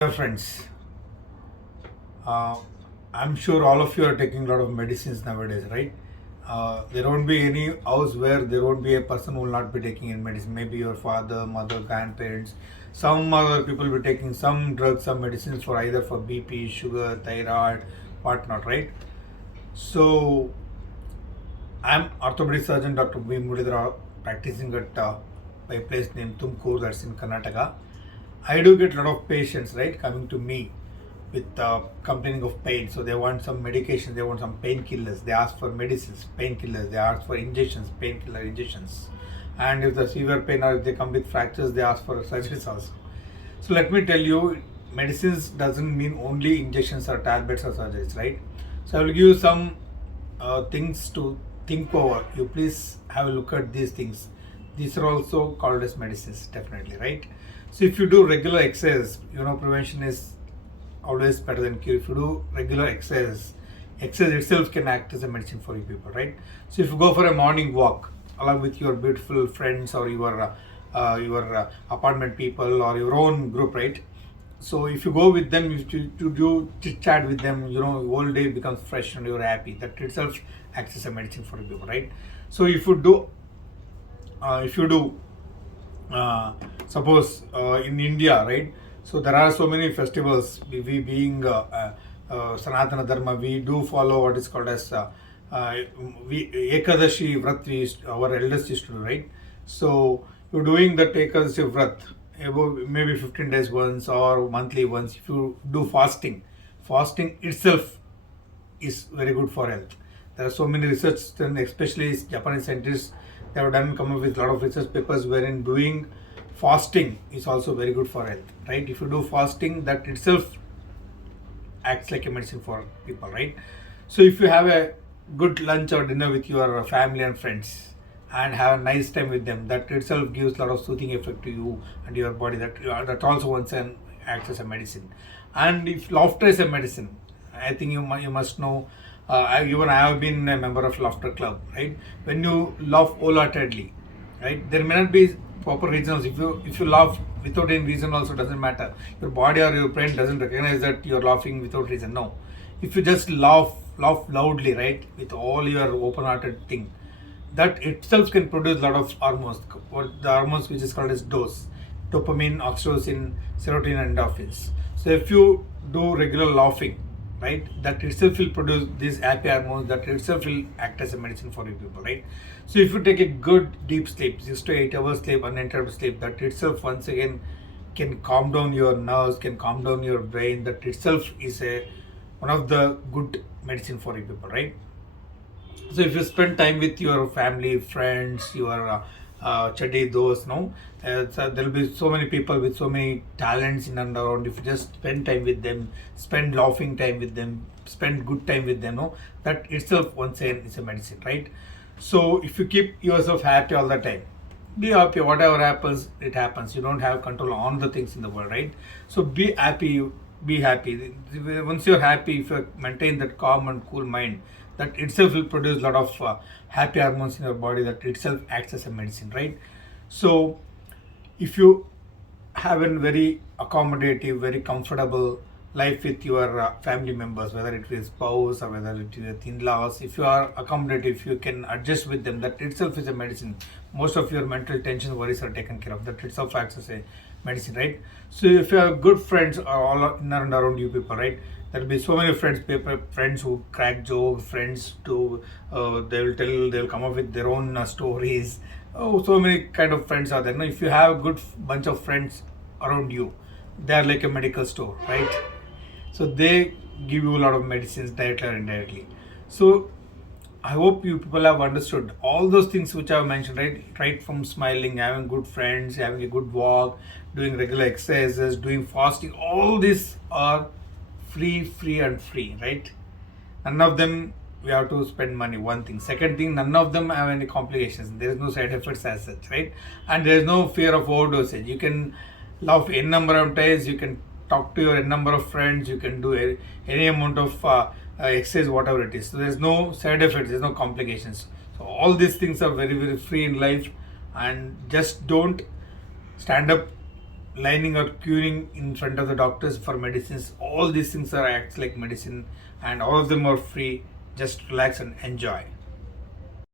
Dear friends, uh, I'm sure all of you are taking a lot of medicines nowadays, right? There won't be any house where there won't be a person who will not be taking in medicine. Maybe your father, mother, grandparents. Some other people will be taking some drugs, some medicines for either for BP, sugar, thyroid, whatnot, right? So I'm orthopedic surgeon Dr. B. Mudidra, practicing at a place named Tumkur, that's in Karnataka. I do get a lot of patients, right, coming to me with complaining of pain. So they want some medication, they want some painkillers, they ask for medicines, painkillers, they ask for injections, painkiller injections. And if the severe pain or if they come with fractures, they ask for surgeries also. So let me tell you, medicines doesn't mean only injections or tablets or surgeries, right? So I will give you some things to think over. You please have a look at these things. These are also called as medicines, definitely, right? So if you do regular exercise, prevention is always better than cure. If you do regular exercise, exercise itself can act as a medicine for you people, right? So if you go for a morning walk along with your beautiful friends or your apartment people or your own group, right? So if you go with them, if you do chit chat with them, whole day becomes fresh and you're happy. That itself acts as a medicine for you people, right? So if you do suppose in India, right? So there are so many festivals. We being Sanatana Dharma, we do follow what is called as we Ekadashi Vrat. Our elders used to do, right? So you're doing the Ekadashi Vrat about maybe 15 days once or monthly once. If you do fasting, fasting itself is very good for health. There are so many research done, especially Japanese scientists. They have done come up with a lot of research papers wherein doing fasting is also very good for health. Right? If you do fasting, that itself acts like a medicine for people. Right? So if you have a good lunch or dinner with your family and friends and have a nice time with them, that itself gives a lot of soothing effect to you and your body. That also once an acts as a medicine. And if laughter is a medicine, I think you must know. Even I have been a member of laughter club, right? When you laugh wholeheartedly, right? There may not be proper reasons. If you laugh without any reason, also doesn't matter. Your body or your brain doesn't recognize that you're laughing without reason. No, if you just laugh loudly, right, with all your open-hearted thing, that itself can produce a lot of hormones. What the hormones which is called as dose, dopamine, oxytocin, serotonin, and endorphins. So if you do regular laughing, right, that itself will produce these happy hormones. That itself will act as a medicine for you people, right? So if you take a good deep sleep, 6 to 8 hours sleep, uninterrupted sleep, that itself once again can calm down your nerves, can calm down your brain. That itself is a one of the good medicine for you people, right? So if you spend time with your family, friends, your chadi those, no, so there will be so many people with so many talents in and around. If you just spend time with them, spend laughing time with them, spend good time with them, no, that itself once again is a medicine, right? So if you keep yourself happy all the time, be happy. Whatever happens, it happens. You don't have control on the things in the world, right? So be happy. Be happy. Once you're happy, if you maintain that calm and cool mind, that itself will produce a lot of happy hormones in your body. That itself acts as a medicine, right? So if you have a very accommodative, very comfortable life with your family members, whether it is spouse or whether it is in-laws, if you are accommodative, if you can adjust with them, that itself is a medicine. Most of your mental tension, worries are taken care of. That itself acts as a medicine, right? So if you have good friends are all in and around you people, right? There will be so many friends, people, friends who crack jokes, friends to they'll come up with their own stories. Oh, so many kind of friends are there. Now, if you have a good bunch of friends around you, they are like a medical store, right? So they give you a lot of medicines directly or indirectly. So I hope you people have understood all those things which I have mentioned, right? Right from smiling, having good friends, having a good walk, doing regular exercises, doing fasting, all these are free and free, right? None of them we have to spend money. One thing. Second thing, none of them have any complications. There is no side effects as such, right? And there is no fear of overdosage. You can laugh n number of times. You can talk to your n number of friends. You can do any amount of exercise, whatever it is. So there is no side effects. There is no complications. So all these things are very free in life, and just don't stand up lining or queuing in front of the doctors for medicines. All these things are acts like medicine, and all of them are free. Just relax and enjoy.